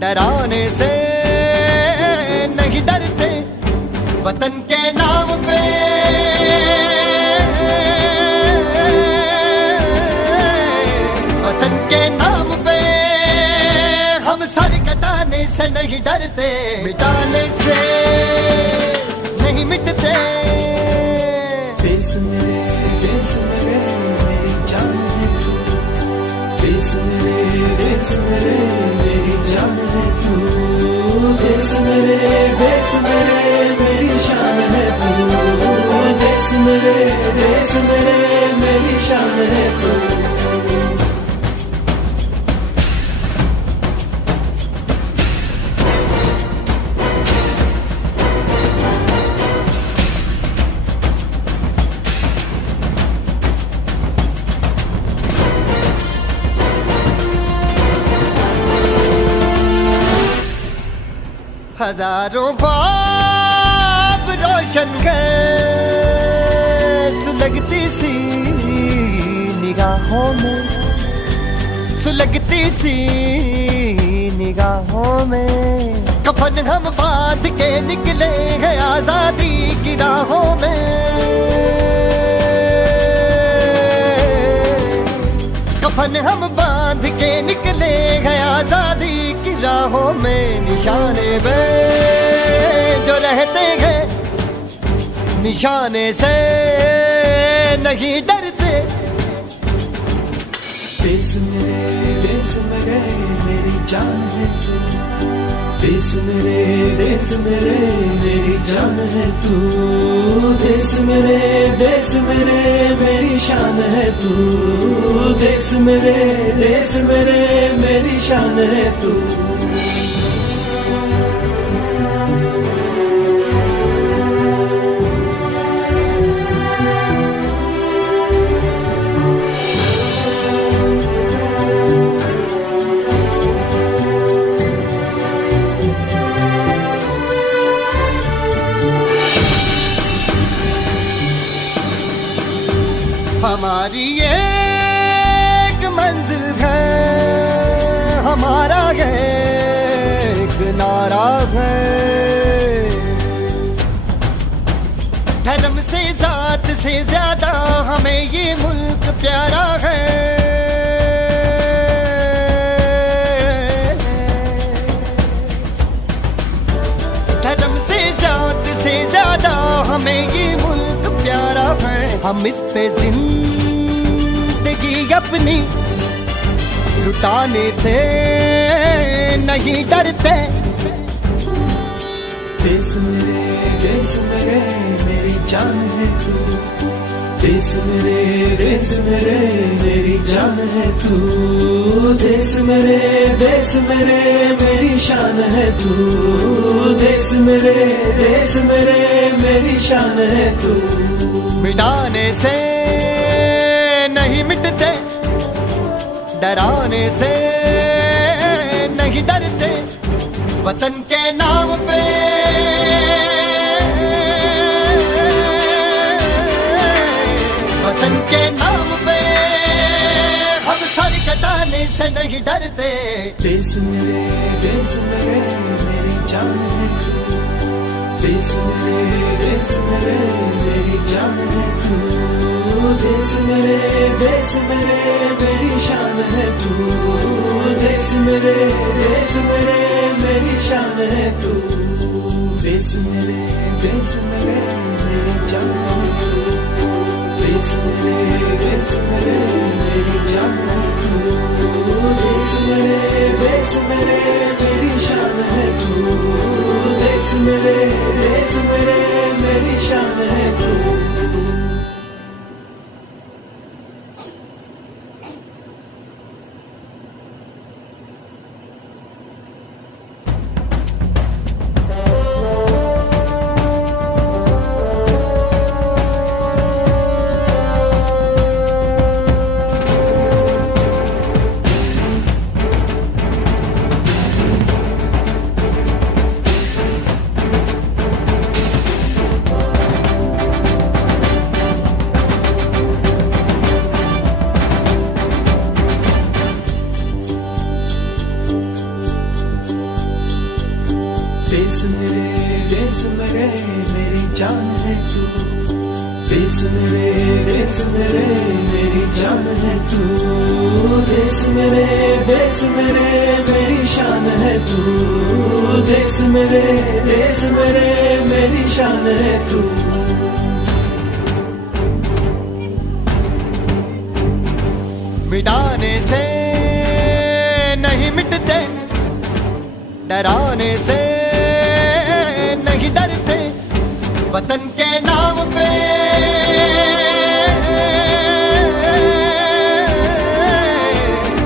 डराने से नहीं डरते वतन के नाम पे। वतन के नाम पे हम सर कटाने से नहीं डरते, मिटाने से नहीं मिटते। देश मेरे मेरी जान है तू, देश मेरे मेरी जान है तू, देश मेरे मेरी शान है तू, देश मेरे मेरी शान है तू। हजारों ख्वाब रोशन गए सुलगती सी निगाहों में, सुलगती सी निगाहों में। कफन हम बांध के निकले हैं आजादी की राहों में। कफन हम बांध के निकले हैं आजादी की राहों में। निशाने पे जो रहते हैं निशाने से नहीं डरते। देश मेरे मेरी जान है तू, देश मेरे मेरी जान है तू, देश मेरे मेरी शान है तू, देश मेरे मेरी शान है तू। हमारी एक मंजिल है, हमारा एक नारा है। धर्म से जात से ज्यादा हमें ये मुल्क प्यारा है। धर्म से जात से ज्यादा हमें ये मुल्क प्यारा है। हम इस पे जिंदगी अपनी लुटाने से नहीं डरते। देश मेरे मेरी जान है तू, देश मेरे मेरी जान है तू, देश मेरे मेरी शान है तू, देश मेरे मेरी शान है तू। मिटाने से नहीं मिटते, डराने से नहीं डरते वतन के नाम पे। वतन के नाम पे हम सर कटाने से नहीं डरते। देश मेरे मेरी जान है तू, देश मेरे मेरी जान है तू, देश मेरे मेरी शान है तू, देश मेरे मेरी शान है तू। देश मेरे मेरी जान है तू, देश मेरे मेरी जान है तू, देश मेरे मेरी शान है तू, देश मेरे मेरी शान है तू। देश मेरे मेरी जान है तू, देश मेरे मेरी जान है तू, देश मेरे मेरी शान है तू, देश मेरे मेरी शान है तू। मिटाने से नहीं मिटते, डराने से नहीं डरते, वतन के नाम पे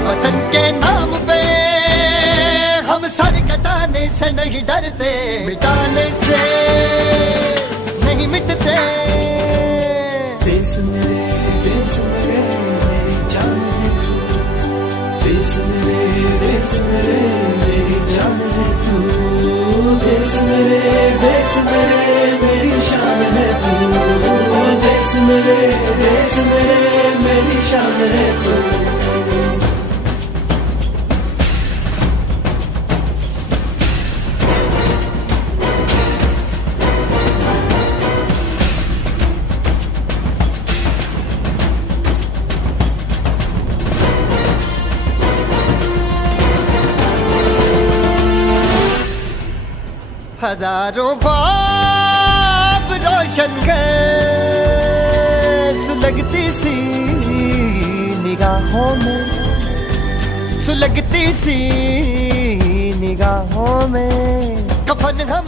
वतन के नाम पे हम सर कटाने से नहीं डरते, मिटाने से नहीं मिटते। देश मेरे मेरी जान है तू, देश मेरे मेरी जान है तू, देश मेरे मेरी शान है तू, देश मेरे मेरी शान है तू। हजारों ख्वाब रोशन गए सुलगती सी निगाहों में, सुलगती सी निगाहों में, कफन हम